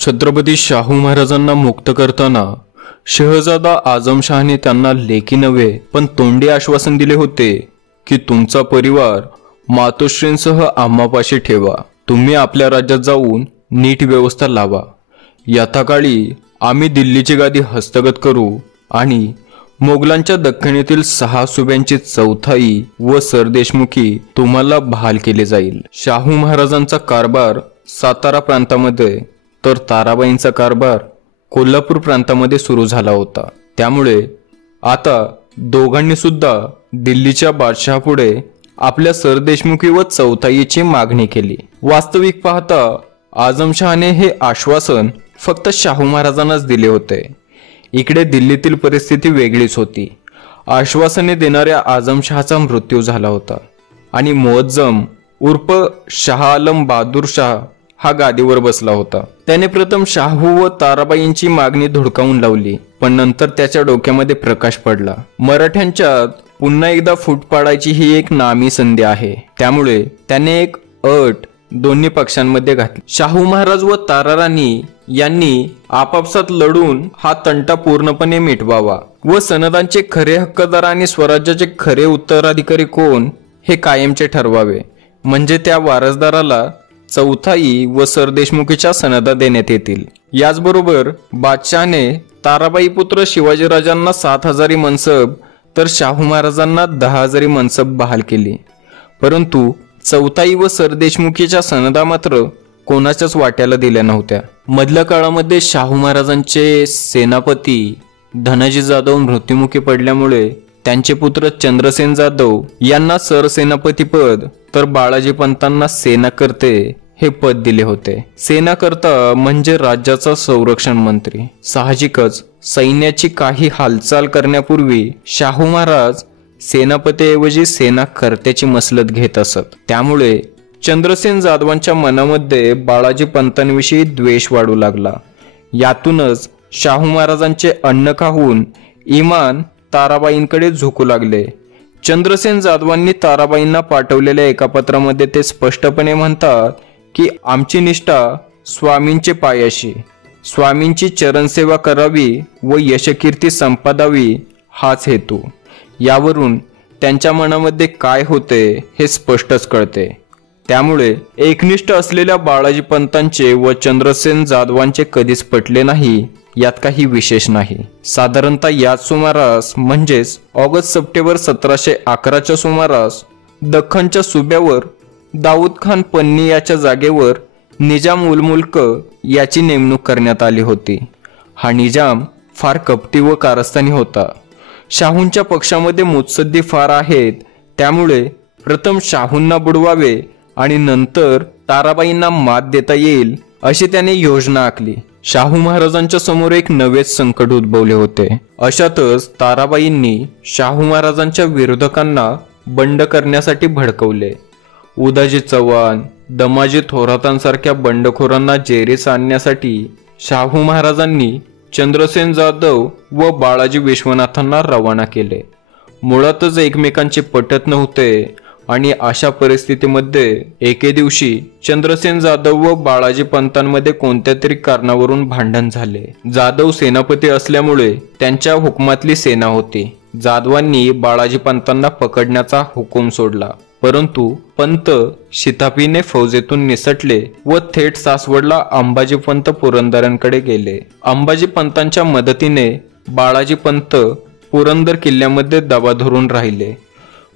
छत्रपती शाहू महाराजांना मुक्त करताना शहजादा आझमशहाने त्यांना लेखी नव्हे पण तोंडी आश्वासन दिले होते की तुमचा परिवार मातोश्रींसह आम्हापाशी ठेवा, तुम्ही आपल्या राज्यात जाऊन नीट व्यवस्था लावा, यथाकाळी आम्ही दिल्लीची गादी हस्तगत करू आणि मोगलांच्या दख्खनीतील 6 सुब्यांची चौथाई व सरदेशमुखी तुम्हाला बहाल केले जाईल। शाहू महाराजांचा कारभार सातारा प्रांतामध्ये तर ताराबाईंचा कारभार कोल्हापूर प्रांतामध्ये सुरू झाला होता। त्यामुळे आता दोघांनी सुद्धा दिल्लीच्या बादशहापुढे आपल्या सरदेशमुखी व चौथाईची मागणी केली। वास्तविक पाहता आझमशहाने हे आश्वासन फक्त शाहू महाराजांनाच दिले होते। इकडे दिल्लीतील परिस्थिती वेगळीच होती। आश्वासने देणाऱ्या आझमशहाचा मृत्यू झाला होता आणि मुअज्जम उर्फ शाह आलम बहादूर शाह हा गादीवर बसला होता। त्याने प्रथम शाहू व ताराबाईंची मागणी धुडकावून लावली, पण नंतर त्याच्या डोक्यामध्ये प्रकाश पडला। मराठ्यांच्यात पुन्हा एकदा फूट पाडायची ही एक नामी संधी आहे, त्यामुळे त्याने एक अट दोन्ही पक्षांमध्ये घातली। शाहू महाराज व ताराराणी यांनी आपापसात लढून हा तंटा पूर्णपणे मिटवावा व सनदांचे खरे हक्कदार आणि स्वराज्याचे खरे उत्तराधिकारी कोण हे कायमचे ठरवावे, म्हणजे त्या वारसदाराला चौथाई व सरदेशमुखीच्या सनदा देण्यात येतील। याचबरोबर बादशहाने ताराबाई पुत्र शिवाजीराजांना 7,000 मनसब तर शाहू महाराजांना 10,000 मनसब बहाल केली, परंतु चौथाई व सरदेशमुखीच्या सनदा मात्र कोणाच्याच वाट्याला दिल्या नव्हत्या। मधल्या काळामध्ये शाहू महाराजांचे सेनापती धनाजी जाधव मृत्युमुखी पडल्यामुळे त्यांचे पुत्र चंद्रसेन जाधव यांना सरसेनापतीपद तर बाळाजी पंतांना सेनाकर्ते हे पद दिले होते। सेनाकर्ता म्हणजे राज्याचा संरक्षण मंत्री। साहजिकच सैन्याची काही हालचाल करण्यापूर्वी शाहू महाराज सेनापतीऐवजी सेनाकर्त्याची मसलत घेत असत। त्यामुळे चंद्रसेन जाधवांच्या मनामध्ये बाळाजी पंतांविषयी द्वेष वाढू लागला। यातूनच शाहू महाराजांचे अन्न खाऊन इमान ताराबाईंकडे झुकू लागले। चंद्रसेन जाधवांनी ताराबाईंना पाठवलेल्या एका पत्रामध्ये ते स्पष्टपणे म्हणतात की आमची निष्ठा स्वामींचे पायाशी, स्वामींची चरणसेवा करावी व यशकीर्ती संपादावी हाच हेतू। यावरून त्यांच्या मनामध्ये काय होते हे स्पष्टच कळते। त्यामुळे एकनिष्ठ असलेल्या बाळाजी पंतांचे व चंद्रसेन जाधवांचे कधीच पटले नाही, यात काही विशेष नाही। साधारणतः याच सुमारास म्हणजेच ऑगस्ट-सप्टेंबर 1711च्या सुमारास दख्खनच्या सुब्यावर दाऊद खान पन्नी याच्या जागेवर निजाम उल मुल्क याची नेमणूक करण्यात आली होती। हा निजाम फार कपटी व कारस्थानी होता। शाहूंच्या पक्षामध्ये मुत्सद्दी फार आहेत, त्यामुळे प्रथम शाहूंना बुडवावे आणि नंतर ताराबाईंना मात देता येईल अशी त्याने योजना आखली। शाहू महाराजांच्या समोर एक नवेच संकट उद्भवले होते। अशातच ताराबाईंनी शाहू महाराजांच्या विरोधकांना बंड करण्यासाठी भडकवले। उदाजी चव्हाण, दमाजी थोरातांसारख्या बंडखोरांना जेरीस आणण्यासाठी शाहू महाराजांनी चंद्रसेन जाधव व बाळाजी विश्वनाथांना रवाना केले। मुळातच एकमेकांचे पटत नव्हते आणि अशा परिस्थितीमध्ये एके दिवशी चंद्रसेन जाधव व बाळाजी पंतांमध्ये कोणत्या तरी कारणावरून भांडण झाले। जाधव सेनापती असल्यामुळे त्यांच्या हुकमातली सेना होती। जाधवांनी बाळाजी पंतांना पकडण्याचा हुकूम सोडला, परंतु पंत शिताफीने फौजेतून निसटले व थेट सासवडला अंबाजी पंत पुरंदरांकडे गेले। अंबाजी पंतांच्या मदतीने बाळाजी पंत पुरंदर किल्ल्यामध्ये दबा धरून राहिले।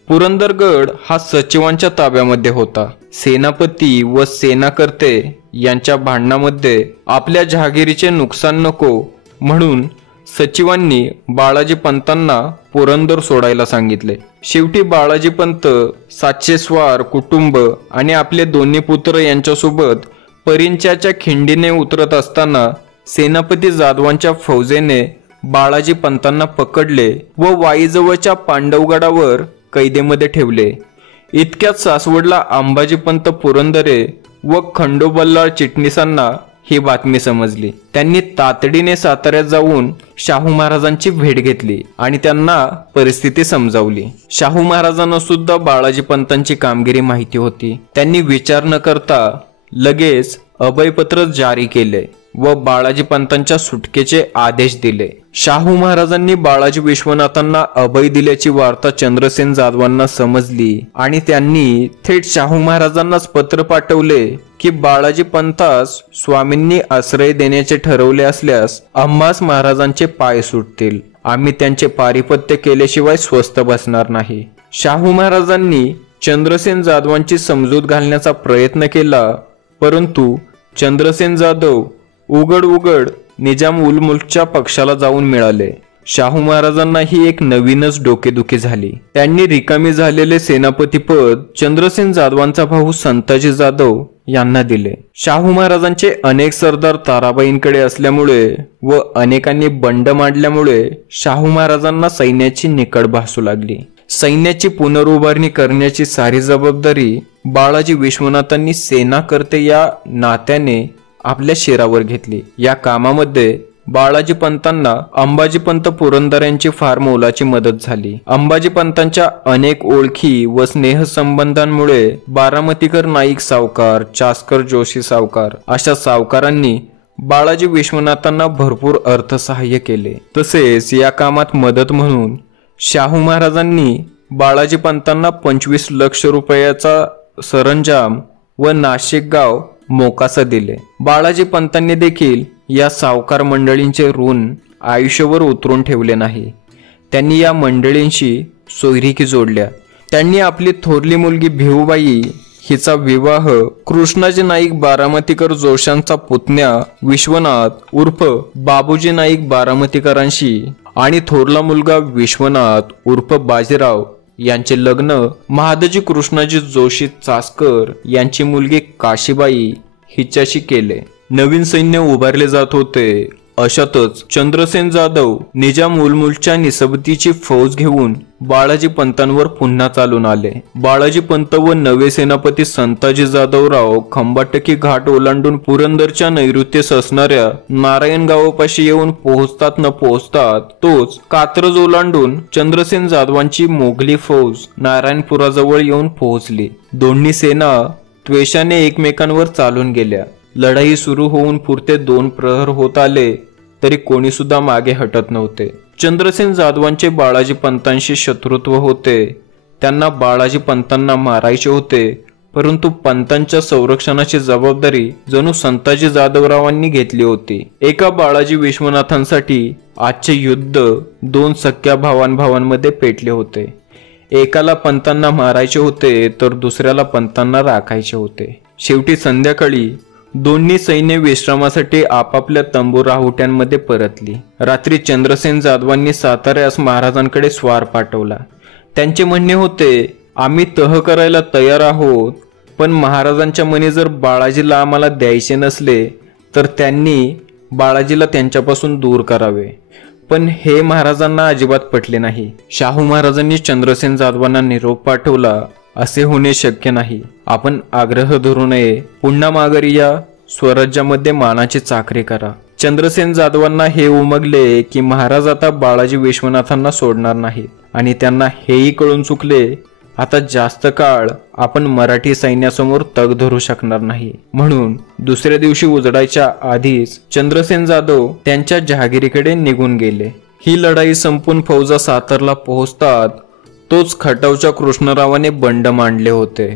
पुरंदरगड हा सचिवांच्या ताब्यामध्ये होता। सेनापती व सेनाकर्ते यांच्या भांडणामध्ये आपल्या जहागिरीचे नुकसान नको म्हणून सचिवांनी बाळाजी पंतांना पुरंदर सोडायला सांगितले। शेवटी बाळाजी पंत 700 स्वार कुटुंब आणि आपले दोन्ही पुत्र यांच्यासोबत परिंच्याच्या खिंडीने उतरत असताना सेनापती जाधवांच्या फौजेने बाळाजी पंतांना पकडले व वाईजवळच्या पांडवगडावर कैदेमध्ये ठेवले। इतक्यात सासवडला अंबाजी पंत पुरंदरे व खंडोबल्लाळ चिटणीसांना ही बातमी समजली। त्यांनी तातडीने साताऱ्यात जाऊन शाहू महाराजांची भेट घेतली आणि त्यांना परिस्थिती समजावली। शाहू महाराजांना सुद्धा बाळाजी पंतांची कामगिरी माहिती होती। त्यांनी विचार न करता लगेच अभयपत्र जारी केले व बाळाजी पंतांच्या सुटकेचे आदेश दिले. शाहू महाराजांनी बाळाजी विश्वनाथांना अभय दिल्याची वार्ता चंद्रसेन जाधवांना समजली आणि त्यांनी थेट शाहू महाराजांनाच पत्र पाठवले की बाळाजी पंतास स्वामींनी आश्रय देण्याचे ठरवले असल्यास आम्हास महाराजांचे पाय सुटतील. आम्ही त्यांचे पारिपत्य केल्याशिवाय स्वस्थ बसणार नाही. शाहू महाराजांनी चंद्रसेन जाधवांची समजूत घालण्याचा प्रयत्न केला, परंतु चंद्रसेन जाधव उघड निजाम उल मुल्कच्या पक्षाला जाऊन मिळाले. शाहू महाराजांना ही एक नवीनच डोकेदुखी झाली. त्यांनी रिकामी झालेले सेनापतीपद चंद्रसेन जाधवांचा भाऊ संताजी जाधव यांना दिले. शाहू महाराजांचे अनेक सरदार ताराबाईंकडे असल्यामुळे व अनेकांनी बंड मांडल्यामुळे शाहू महाराजांना सैन्याची निकड भासू लागली. सैन्याची पुनरुभारणी करण्याची सारी जबाबदारी बाळाजी विश्वनाथांनी सेनाकर्ते या नात्याने आपल्या शिरावर घेतली. या कामामध्ये बाळाजी पंतांना अंबाजी पंत पुरंदर यांची फार मोलाची मदत झाली. अंबाजी पंतांच्या अनेक ओळखी व स्नेहसंबंधांमुळे बारामतीकर नाईक सावकार, चास्कर जोशी सावकार अशा सावकारांनी बाळाजी विश्वनाथांना भरपूर अर्थसहाय्य केले. तसेच या कामात मदत म्हणून शाहू महाराजांनी बाळाजी पंतांना 25 लाख रुपयाचा सरंजाम व नाशिक गाव मोकासा दिले. बाळाजी पंतांनी देखील या सावकार मंडळींचे ऋण आयुष्यभर उतरून ठेवले नाही. त्यांनी या मंडळींशी सोयरीकी जोडल्या. त्यांनी आपली थोरली मुलगी भिवबाई हिचा विवाह कृष्णाजी नाईक बारामतीकर जोशांचा पुतण्या विश्वनाथ उर्फ बाबूजी नाईक बारामतीकरांशी आणि थोरला मुलगा विश्वनाथ उर्फ बाजीराव यांचे लग्न महादजी कृष्णाजी जोशी चास्कर यांची मुलगी काशीबाई हिच्याशी केले. नवीन सैन्य उभारले जात होते. अशातच चंद्रसेन जाधव निजाम उल मुल्कच्या निसबतीची फौज घेऊन बाळाजी पंतांवर पुन्हा चालून आले. बाळाजी पंत व नवे सेनापती संताजी जाधवराव खंबाटकी घाट ओलांडून पुरंदरच्या नैऋत्येस असणाऱ्या नारायण गावापाशी येऊन पोहोचतात न पोहोचतात तोच कात्रज ओलांडून चंद्रसेन जाधवांची मोगली फौज नारायणपुराजवळ येऊन पोहोचली. दोन्ही सेना त्वेषाने एकमेकांवर चालून गेल्या. लढाई सुरू होऊन पुरते 2 प्रहर होत आले तरी कोणी सुद्धा मागे हटत नव्हते. चंद्रसेन जाधवांचे बाळाजी पंतांशी शत्रुत्व होते. त्यांना बाळाजी पंतांना मारायचे होते, परंतु पंतांच्या संरक्षणाची जबाबदारी जणू संताजी जाधवरावांनी घेतली होती. एका बाळाजी विश्वनाथांसाठी आजचे युद्ध 2 सख्या भावांमध्ये पेटले होते. एकाला पंतांना मारायचे होते तर दुसऱ्याला पंतांना राखायचे होते. शेवटी संध्याकाळी दोन्ही सैन्य विश्रामासाठी आपापल्या तंबू राहुट्यांमध्ये परतली. रात्री चंद्रसेन जाधवांनी साताऱ्यास महाराजांकडे स्वार पाठवला. त्यांचे म्हणणे होते, आम्ही तह करायला तयार आहोत, पण महाराजांच्या मनी जर बाळाजीला आम्हाला द्यायचे नसले तर त्यांनी बाळाजीला त्यांच्यापासून दूर करावे. पण हे महाराजांना अजिबात पटले नाही. शाहू महाराजांनी चंद्रसेन जाधवांना निरोप पाठवला, असे होणे शक्य नाही. आपण आग्रह धरू नये. पुन्हा माघारी या. स्वराज्यामध्ये मानाची चाकरी करा. चंद्रसेन जाधवांना हे उमगले की महाराज आता बाळाजी विश्वनाथांना सोडणार नाहीत आणि त्यांना हेही कळून चुकले आता जास्त काळ आपण मराठी सैन्यासमोर तग धरू शकणार नाही. म्हणून दुसऱ्या दिवशी उजडायच्या आधीच चंद्रसेन जाधव त्यांच्या जहागिरीकडे निघून गेले. ही लढाई संपून फौजा सातारला पोहोचतात तोच खटावच्या कृष्णरावाने बंड मांडले होते.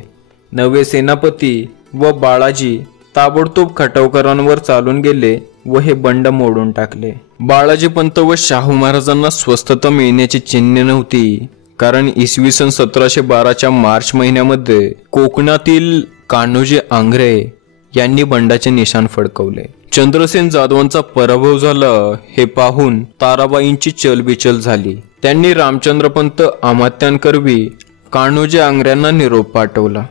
नवे सेनापती व बाळाजी ताबडतोब खटावकरांवर चालून गेले व हे बंड मोडून टाकले. बाळाजी पंत व शाहू महाराजांना स्वस्थता मिळण्याची चिन्हे नव्हती, कारण इसवी सन 1712च्या मार्च महिन्यामध्ये कोकणातील कान्होजी आंग्रे यांनी बंडाचे निशाण फडकवले. चंद्रसेन जाधवांचा पराभव झाला हे पाहून ताराबाईंची चलबिचल झाली. त्यांनी रामचंद्रपंत अमात्यांकरवी कान्होजी आंग्र्यांना निरोप पाठवला.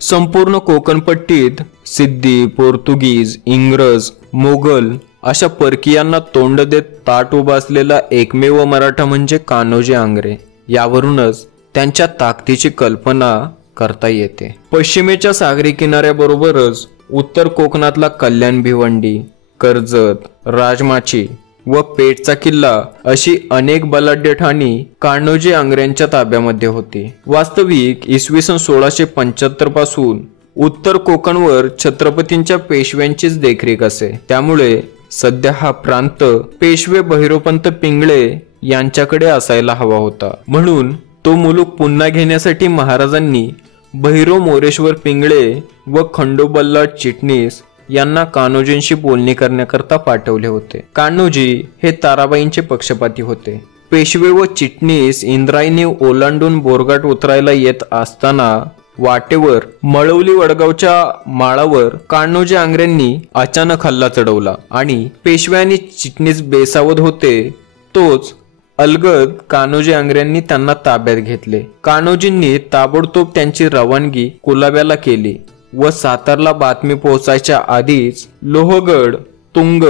संपूर्ण कोकणपट्टीत सिद्धी, पोर्तुगीज, इंग्रज, मोगल अशा परकीयांना तोंड देत ताट उभा असलेला एकमेव मराठा म्हणजे कान्होजी आंग्रे. यावरूनच त्यांच्या ताकदीची कल्पना करता येते. पश्चिमेच्या सागरी किनाऱ्याबरोबरच उत्तर कोकणातला कल्याण भिवंडी, कर्जत, राजमाची व पेठचा किल्ला अशी अनेक बलाढ्य ठाणी कान्होजी आंग्र्यांच्या ताब्यामध्ये होती. वास्तविक इसवी सन 1675 पासून उत्तर कोकणवर छत्रपतींच्या पेशव्यांचीच देखरेख असे। त्यामुळे सध्या हा प्रांत पेशवे बहिरोपंत पिंगळे यांच्याकडे असायला हवा होता। म्हणून तो मुलूक पुन्हा घेण्यासाठी महाराजांनी बहिरो मोरेश्वर पिंगळे व खंडोबल्ला चिटणीस यांना कान्होजींशी बोलणी करण्याकरता पाठवले होते। कान्होजी हे ताराबाईंचे पक्षपाती होते। पेशवे व चिटणीस इंद्रायणी ओलांडून बोरघाट उतरायला येत असताना वाटेवर मळवली वडगावच्या माळावर कान्होजी आंग्र्यांनी अचानक हल्ला चढवला आणि पेशवे आणि चिटणीस बेसावध होते तोच अलगद कान्होजी आंग्र्यांनी त्यांना ताब्यात घेतले। कान्होजींनी ताबडतोब त्यांची रवानगी कुलाब्याला केली व सातारला बातमी पोहोचायच्या आधीच लोहगड, तुंग,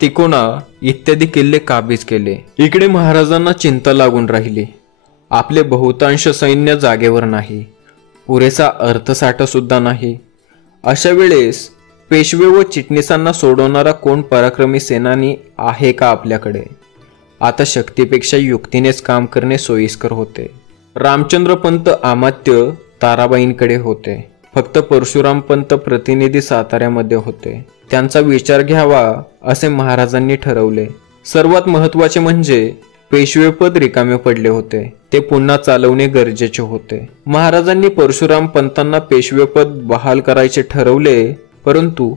तिकोणा इत्यादी किल्ले काबीज केले। इकडे महाराजांना चिंता लागून राहिली। आपले बहुतांश सैन्य जागेवर नाही, पुरेसा अर्थसाठा सुद्धा नाही। अशा वेळेस पेशवे व चिटणीसांना सोडवणारा कोण पराक्रमी सेनानी आहे का आपल्याकडे? आता शक्तीपेक्षा युक्तीनेच काम करणे सोयीस्कर होते। रामचंद्र पंत अमात्य ताराबाईंकडे होते, फक्त परशुराम पंत प्रतिनिधी साताऱ्यामध्ये होते। त्यांचा विचार घ्यावा असे महाराजांनी ठरवले। सर्वात महत्त्वाचे म्हणजे पेशवेपद रिकामे पडले होते, ते पुन्हा चालवणे गरजेचे होते। महाराजांनी परशुराम पंतांना पेशवेपद बहाल करायचे ठरवले, परंतु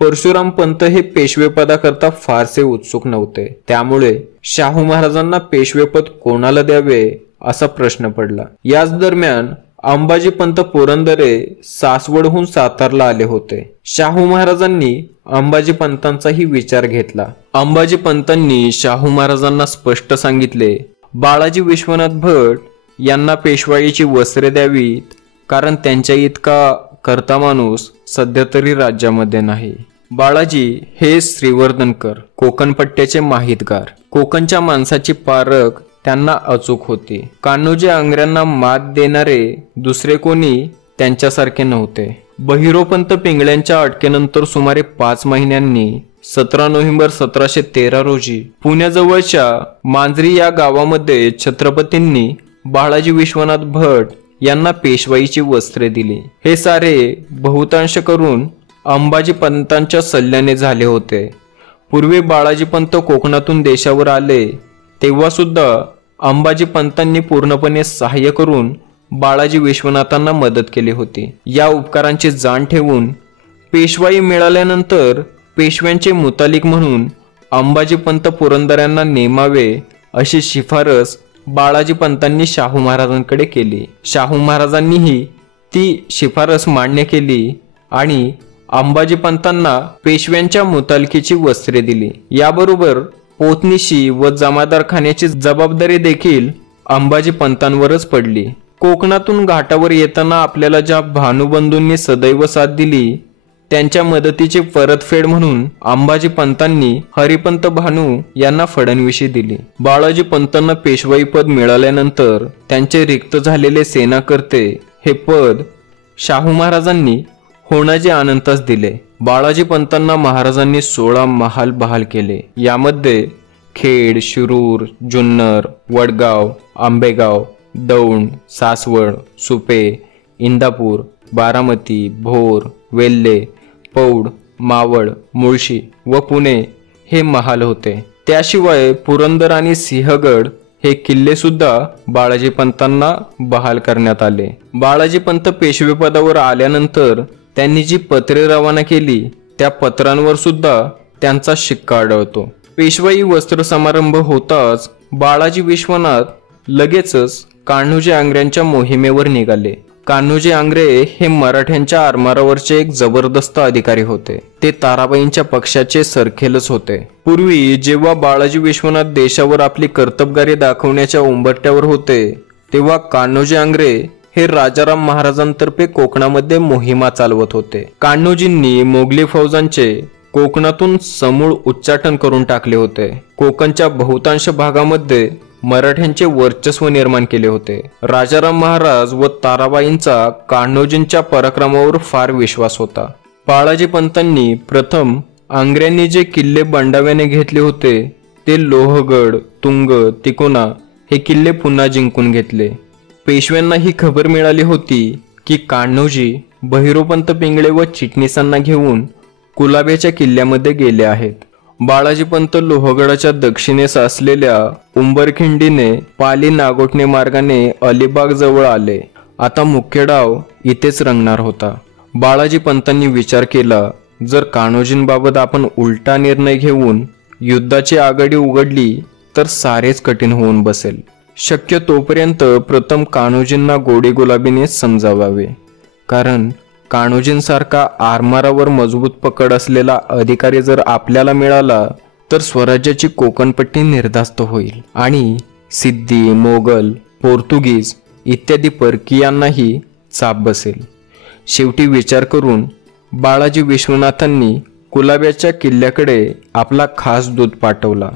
परशुराम पंत हे पेशवेपदाकरता फारसे उत्सुक नव्हते। त्यामुळे शाहू महाराजांना पेशवेपद कोणाला द्यावे असा प्रश्न पडला। याच दरम्यान अंबाजी पंत पुरंदरे सासवडहून सातारला आले होते। शाहू महाराजांनी अंबाजी पंतांचाही विचार घेतला। अंबाजी पंतांनी शाहू महाराजांना स्पष्ट सांगितले, बाळाजी विश्वनाथ भट यांना पेशवाईची वस्त्रे द्यावीत, कारण त्यांच्या इतका करता माणूस सध्या तरी राज्यामध्ये नाही। बाळाजी हे श्रीवर्धनकर, कोकण पट्ट्याचे माहितगार, कोकणच्या माणसाची पारख त्यांना अचूक होती। कान्होजी आंग्र्यांना मात देणारे दुसरे कोणी त्यांच्यासारखे नव्हते। बहिरोपंत पिंगळ्यांच्या अटकेनंतर सुमारे 5 महिन्यांनी 17 नोव्हेंबर 1713 रोजी पुण्याजवळच्या मांजरी या गावामध्ये छत्रपतींनी बाळाजी विश्वनाथ भट यांना पेशवाईची वस्त्रे दिली। हे सारे बहुतांश करून अंबाजी पंतांच्या सल्ल्याने झाले होते। पूर्वी बाळाजी पंत कोकणातून देशावर आले तेव्हा सुद्धा अंबाजी पंतांनी पूर्णपणे सहाय्य करून बाळाजी विश्वनाथांना मदत केली होती। या उपकारांची जाण ठेवून पेशवाई मिळाल्यानंतर पेशव्यांचे मुतालिक म्हणून अंबाजी पंत पुरंदऱ्यांना नेमावे अशी शिफारस बाळाजी पंतांनी शाहू महाराजांकडे केली। शाहू महाराजांनीही ती शिफारस मान्य केली आणि अंबाजी पंतांना पेशव्यांच्या मुतालकीची वस्त्रे दिली। याबरोबर पोतनीशी व जमादार खाण्याची जबाबदारी देखील अंबाजी पंतांवरच पडली। कोकणातून घाटावर येताना आपल्याला ज्या भानुबंधूंनी सदैव साथ दिली त्यांच्या मदतीची परतफेड म्हणून अंबाजी पंतांनी हरिपंत भानू यांना फडणवीशी दिली। बाळाजी पंतांना पेशवाई पद मिळाल्यानंतर त्यांचे रिक्त झालेले सेनाकर्ते हे पद शाहू महाराजांनी होणाजी अनंतास दिले। बाळाजी पंतांना महाराजांनी 16 महाल बहाल केले। यामध्ये खेड, शिरूर, जुन्नर, वडगाव, आंबेगाव, दौंड, सासवड, सुपे, इंदापूर, बारामती, भोर, वेल्हे, पौड, मावळ, मुळशी व पुणे हे महाल होते। त्याशिवाय पुरंदर आणि सिंहगड हे किल्ले सुद्धा बाळाजी पंतांना बहाल करण्यात आले। बाळाजी पंत पेशवेपदावर आल्यानंतर त्यांनी जी पत्रे रवाना केली त्या पत्रांवर सुद्धा त्यांचा शिक्का आढळतो। पेशवाई वस्त्र समारंभ होताच बाळाजी विश्वनाथ लगेचच कान्होजी आंग्र्यांच्या मोहिमेवर निघाले। कान्होजी आंग्रे हे मराठ्यांच्या आरमारावरचे एक जबरदस्त अधिकारी होते। ते ताराबाईंच्या पक्षाचे सरखेलच होते। पूर्वी जेव्हा बाळाजी विश्वनाथ देशावर आपली कर्तबगारी दाखवण्याच्या उंबरठ्यावर होते तेव्हा कान्होजी आंग्रे हे राजाराम महाराजांतर्फे कोकणामध्ये मोहिमा चालवत होते। कान्होजींनी मोगली फौजांचे कोकणातून समूळ उच्चाटन करून टाकले होते। कोकणच्या बहुतांश भागामध्ये मराठ्यांचे वर्चस्व निर्माण केले होते। राजाराम महाराज व ताराबाईंचा कान्होजींच्या पराक्रमावर फार विश्वास होता। बाळाजी पंतांनी प्रथम आंग्र्यांनी जे किल्ले बंडाव्याने घेतले होते ते लोहगड, तुंग, तिकोणा हे किल्ले पुन्हा जिंकून घेतले। पेशव्यांना ही खबर मिळाली होती की कान्होजी बहिरोपंत पिंगळे व चिटणीसांना घेऊन कुलाब्याच्या किल्ल्यामध्ये गेले आहेत. बाळाजीपंत लोहगडाच्या दक्षिणेस असलेल्या उंबरखिंडीने पाली नागोठणे मार्गाने अलिबाग जवळ आले. आता मुख्य डाव इथेच रंगणार होता. बाळाजीपंतांनी विचार केला, जर कान्होजींबाबत आपण उलटा निर्णय घेऊन युद्धाची आघाडी उघडली तर सारेच कठीण होऊन बसेल. शक्य तोपर्यंत प्रथम कान्होजींना गोडी गुलाबीने समजावावे, कारण कान्होजींसारखा आरमारावर मजबूत पकड असलेला अधिकारी जर आपल्याला मिळाला तर स्वराज्याची कोकणपट्टी निर्धास्त होईल आणि सिद्धी, मोगल, पोर्तुगीज इत्यादी परकीयांनाही चाप बसेल. शेवटी विचार करून बाळाजी विश्वनाथांनी कुलाब्याच्या किल्ल्याकडे आपला खास दूत पाठवला.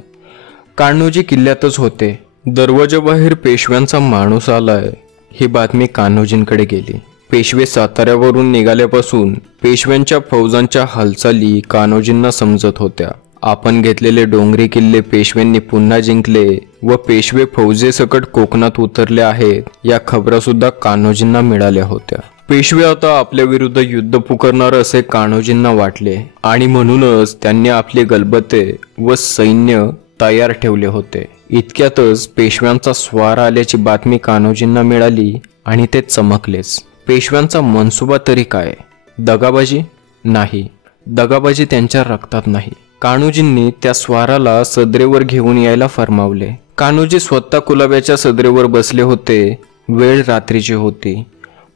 कान्होजी किल्ल्यातच होते. दरवाजाबाहेर पेशव्यांचा माणूस आलाय ही बातमी कान्होजींकडे गेली. पेशवे साताऱ्यावरून निघाल्यापासून पेशव्यांच्या फौजांच्या हालचाली कान्होजींना समजत होत्या. आपण घेतलेले डोंगरी किल्ले पेशव्यांनी पुन्हा जिंकले व पेशवे फौजेसकट कोकणात उतरले आहेत या खबरा सुद्धा कान्होजींना मिळाल्या होत्या. पेशवे आता आपल्या विरुद्ध युद्ध पुकारणार असे कान्होजींना वाटले आणि म्हणूनच त्यांनी आपले गलबते व सैन्य तयार ठेवले होते. इतक्यातच पेशव्यांचा स्वार आल्याची बातमी कान्होजींना मिळाली आणि ते चमकलेच. पेशव्यांचा मनसुबा तरी काय? दगाबाजी? नाही, दगाबाजी त्यांच्या रक्तात नाही. कान्होजींनी त्या स्वाराला सदरेवर घेऊन यायला फरमावले. कान्होजी स्वतः कुलाब्याच्या सदरेवर बसले होते. वेळ रात्रीची होती.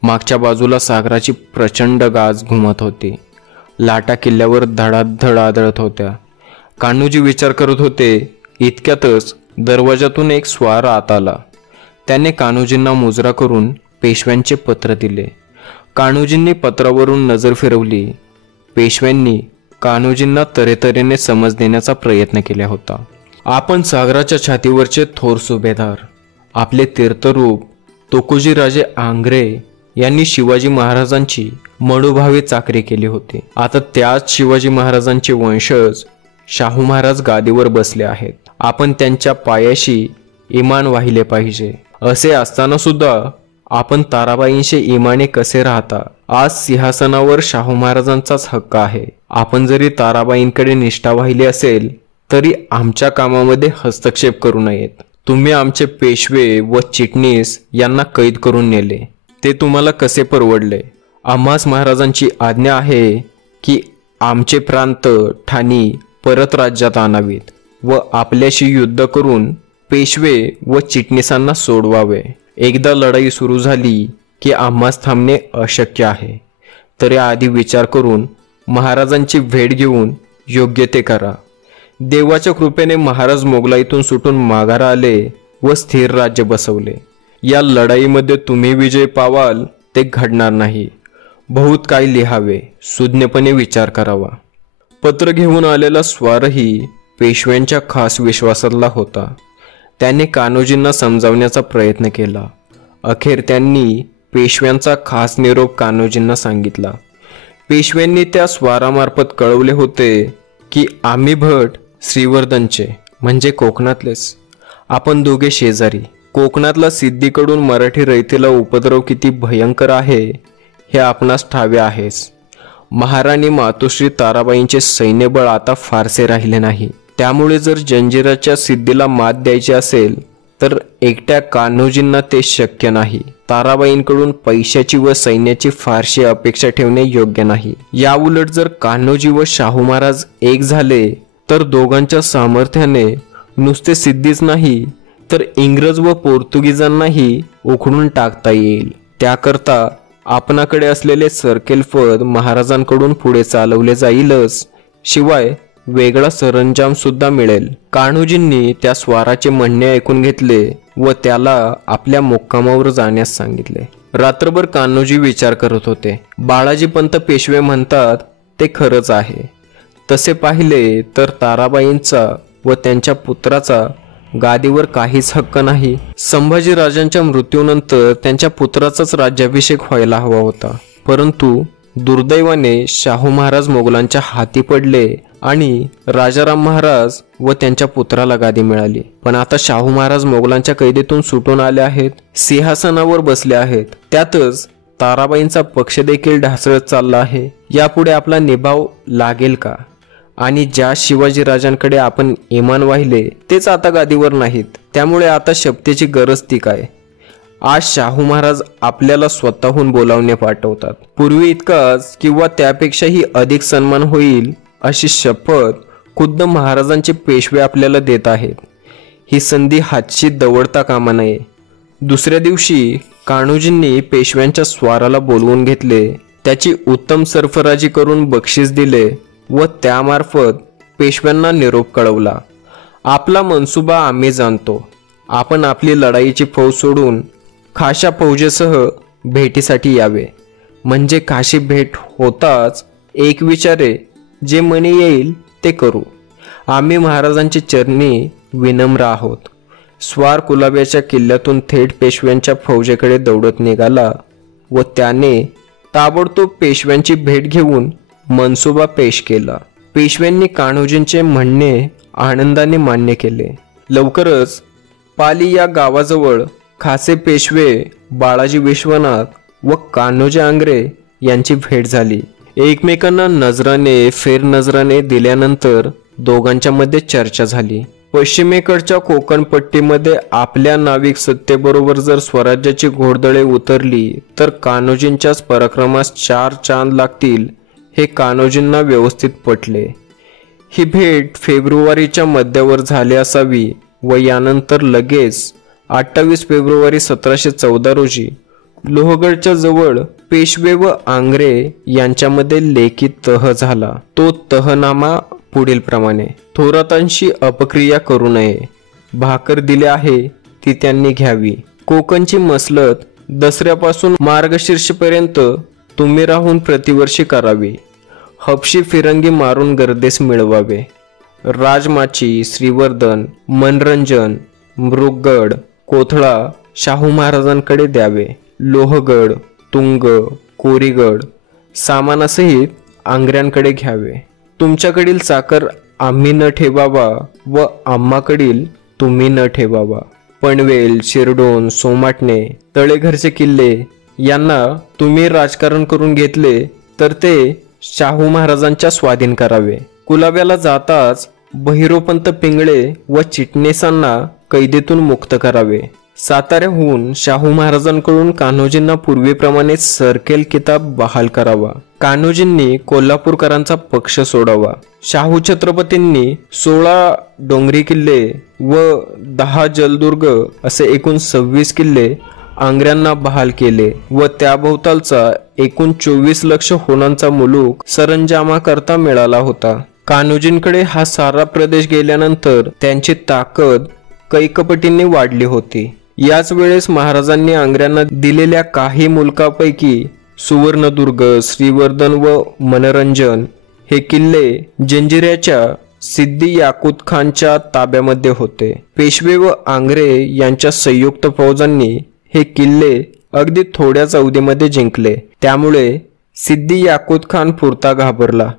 मागच्या बाजूला सागराची प्रचंड गाज घुमत होती. लाटा किल्ल्यावर धडाधड आदळत होत्या. कान्होजी विचार करत होते. इतक्यातच दरवाजातून एक स्वार आत आला. त्याने कान्होजींना मुजरा करून पेशव्यांचे पत्र दिले. कान्होजींनी पत्रावरून नजर फिरवली. पेशव्यांनी कान्होजींना तऱ्हेतऱ्हेने समज देण्याचा प्रयत्न केला होता. आपण सागराच्या छातीवरचे थोर सुभेदार. आपले तीर्थरूप तुकोजी राजे आंग्रे यांनी शिवाजी महाराजांची मनोभावे चाकरी केली होती. आता त्याच शिवाजी महाराजांचे वंशज शाहू महाराज गादीवर बसले आहेत. आपण त्यांच्या पायाशी इमान वाहिले पाहिजे. असे असताना सुद्धा आपण ताराबाईंशी इमाने कसे राहता? आज सिंहासनावर शाहू महाराजांचाच हक्क आहे. आपण जरी ताराबाईंकडे निष्ठा वाहिली असेल तरी आमच्या कामामध्ये हस्तक्षेप करू नयेत. तुम्ही आमचे पेशवे व चिटणीस यांना कैद करून नेले, ते तुम्हाला कसे परवडले? आम्हास महाराजांची आज्ञा आहे की आमचे प्रांत ठाणी परत राज्यात आणावीत व आपल्याशी युद्ध करून पेशवे व चिटणीसांना सोडवावे. एकदा लढाई सुरू झाली की आम्हास थांबणे अशक्य आहे. तरी आधी विचार करून महाराजांची भेट घेऊन योग्य ते करा. देवाच्या कृपेने महाराज मोगलाईतून सुटून माघारा आले व स्थिर राज्य बसवले. या लढाईमध्ये तुम्ही विजय पावाल ते घडणार नाही. बहुत काही लिहावे, सुज्ञपणे विचार करावा. पत्र घेऊन आलेला स्वारही पेशव्यांच्या खास विश्वासातला होता. त्याने कान्होजींना समजावण्याचा प्रयत्न केला. अखेर त्यांनी पेशव्यांचा खास निरोप कान्होजींना सांगितला. पेशव्यांनी त्या स्वारामार्फत कळवले होते की आम्ही भट श्रीवर्धनचे म्हणजे कोकणातलेच. आपण दोघे शेजारी. कोकणातला सिद्धीकडून मराठी रयतेला उपद्रव किती भयंकर आहे हे आपणास ठावे आहेच. महाराणी मातोश्री ताराबाईंचे सैन्यबळ आता फारसे राहिले नाही. त्यामुळे जर जंजिराच्या सिद्धीला मात द्यायची असेल तर एकट्या कान्होजींना ते शक्य नाही. ताराबाईंकडून पैशाची व सैन्याची फारशी अपेक्षा ठेवणे योग्य नाही. याउलट जर कान्होजी व शाहू महाराज एक झाले तर दोघांच्या सामर्थ्याने नुसते सिद्धीच नाही तर इंग्रज व पोर्तुगीजांनाही उखडून टाकता येईल. त्याकरता आपणाकडे असलेले सरकेल पद महाराजांकडून पुढे चालवले जाईलच, शिवाय वेगळा सरंजाम सुद्धा मिळेल. कान्होजींनी त्या स्वाराचे म्हणणे ऐकून घेतले व त्याला आपल्या मुक्कामावर जाण्यास सांगितले. रात्रभर कान्होजी विचार करत होते. बाळाजीपंत पेशवे म्हणतात ते खरंच आहे. तसे पाहिले तर ताराबाईंचा व त्यांच्या पुत्राचा गादीवर काहीच हक्क नाही. संभाजी राजांच्या मृत्यूनंतर त्यांच्या पुत्राचाच राज्याभिषेक व्हायला हवा होता. परंतु दुर्दैवाने शाहू महाराज मोगलांच्या हाती पडले आणि राजाराम महाराज व त्यांच्या पुत्राला गादी मिळाली. पण आता शाहू महाराज मोगलांच्या कैदेतून सुटून आले आहेत. सिंहासनावर बसले आहेत. त्यातच ताराबाईंचा पक्ष देखील ढासळत चालला आहे. यापुढे आपला निभाव लागेल का? आणि ज्या शिवाजीराजांकडे आपण इमान वाहिले तेच आता गादीवर नाहीत, त्यामुळे आता शपथेची गरज ती काय? आज शाहू महाराज आपल्याला स्वतःहून बोलावणे पाठवतात. पूर्वी इतकाच किंवा त्यापेक्षाही अधिक सन्मान होईल अशी शपथ खुद्द महाराजांचे पेशवे आपल्याला देत आहेत. ही संधी हातची दवडता कामा नये. दुसऱ्या दिवशी कान्होजींनी पेशव्यांच्या स्वाराला बोलवून घेतले, त्याची उत्तम सरफराजी करून बक्षीस दिले व त्यामार्फत पेशव्यांना निरोप कळवला. आपला मनसुबा आम्ही जाणतो. आपण आपली लढाईची फौज सोडून खाशा फौजेसह भेटीसाठी यावे. म्हणजे काशी भेट होताच एक विचारे, जे मनी येईल ते करू. आम्ही महाराजांची चरणी विनम्र आहोत. स्वार कुलाब्याच्या किल्ल्यातून थेट पेशव्यांच्या फौजेकडे दौडत निघाला व त्याने ताबडतोब पेशव्यांची भेट घेऊन मनसुबा पेश केला. पेशव्यांनी कान्होजींचे म्हणणे आनंदाने मान्य केले. लवकरच पाली या गावाजवळ खासे पेशवे बाळाजी विश्वनाथ व कान्होजी आंग्रे यांची भेट झाली. एकमेकांना नजराने फेरनजराने दिल्यानंतर दोघांच्या मध्ये चर्चा झाली. पश्चिमेकडच्या कोकण पट्टीमध्ये आपल्या नाविक सत्तेबरोबर जर स्वराज्याची घोडदळे उतरली तर कान्होजींच्याच पराक्रमास 4 चांद लागतील, हे कान्होजींना व्यवस्थित पटले. ही भेट फेब्रुवारीच्या मध्यावर झाली असावी व यानंतर लगेच 28 फेब्रुवारी 1714 रोजी लोहगडच्या जवळ पेशवे व आंग्रे यांच्यामध्ये लेखी तह झाला. तो तहनामा पुढील प्रमाणे: थोरातांशी अपक्रिया करू नये. भाकर दिली आहे ती त्यांनी घ्यावी. कोकणची मसलत दसऱ्यापासून मार्गशीर्षपर्यंत तुम्ही राहून प्रतिवर्षी करावी. हपशी फिरंगी मारून गर्देस मिळवावे. राजमाची, श्रीवर्धन, मनरंजन, मृगगड, कोथळा शाहू महाराजांकडे द्यावे. लोहगड, तुंग, कोरीगड सामानासहित आंग्र्यांकडे घ्यावे. तुमच्याकडील चाकर आम्ही न ठेवावा व आम्हाकडील तुम्ही न ठेवावा. पनवेल, शिरडोन, सोमाटणे, तळेघरचे किल्ले यांना तुम्ही राजकारण करून घेतले तर ते शाहू महाराजांच्या स्वाधीन करावे. कुलाब्याला जाताच बहिरोपंत पिंगळे व चिटणीसांना कैदेतून मुक्त करावे. साताऱ्याहून शाहू महाराजांकडून कान्होजींना पूर्वीप्रमाणे सरकेल किताब बहाल करावा. कान्होजींनी कोल्हापूरकरांचा पक्ष सोडावा. शाहू छत्रपतींनी 16 डोंगरी किल्ले व 10 जलदुर्ग असे एकूण 26 किल्ले आंग्र्यांना बहाल केले व त्याभोवतालचा एकूण 24 लक्ष होणांचा मुलूक सरंजामा करता मिळाला होता. कान्होजींकडे हा सारा प्रदेश गेल्यानंतर त्यांची ताकद कैकपटींनी वाढली होती. याच वेळेस महाराजांनी आंग्र्यांना दिलेल्या काही मुलकापैकी सुवर्णदुर्ग, श्रीवर्धन व मनरंजन हे किल्ले जंजिऱ्याच्या सिद्दी याकुत खानच्या ताब्यामध्ये होते. पेशवे व आंग्रे यांच्या संयुक्त फौजांनी हे किल्ले अगदी थोड्याच अवधीमध्ये जिंकले. त्यामुळे सिद्दी याकुत खान पुरता घाबरला.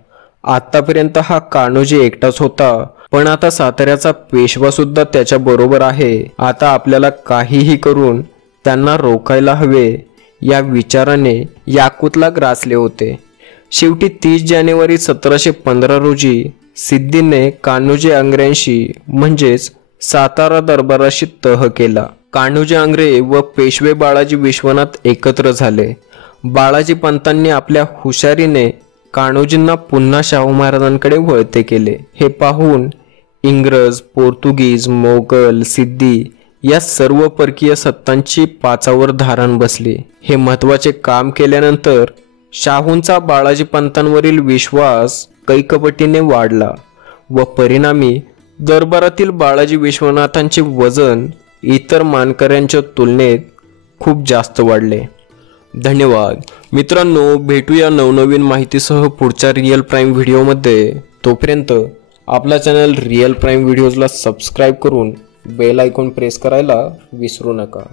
आतापर्यंत हा कान्होजी एकटाच होता, पण आता साताऱ्याचा पेशवा सुद्धा त्याच्या बरोबर आहे. आता आपल्याला काहीही करून त्यांना रोखायला हवे या विचाराने याकुतला ग्रासले होते. शेवटी 30 जानेवारी 1715 रोजी सिद्धीने कान्होजी आंग्र्यांशी म्हणजेच सातारा दरबाराशी तह केला. कान्होजी आंग्रे व पेशवे बाळाजी विश्वनाथ एकत्र झाले. बाळाजी पंतांनी आपल्या हुशारीने कान्होजींना पुन्हा शाहू महाराजांकडे वळते केले. हे पाहून इंग्रज, पोर्तुगीज, मोगल, सिद्धी या सर्व परकीय सत्तांची पाचावर धारण बसली. हे महत्वाचे काम केल्यानंतर शाहूंचा बाळाजी पंतांवरील विश्वास कैकपटीने वाढला व परिणामी दरबारातील बाळाजी विश्वनाथांचे वजन इतर मानकऱ्यांच्या तुलनेत खूप जास्त वाढले. धन्यवाद मित्रांनो, भेटूया नवनवीन माहितीसह पुढच्या रिअल प्राईम व्हिडिओमध्ये. तोपर्यंत आपला चॅनल रिअल प्राईम व्हिडिओजला सबस्क्राईब करून बेल आयकॉन प्रेस करायला विसरू नका.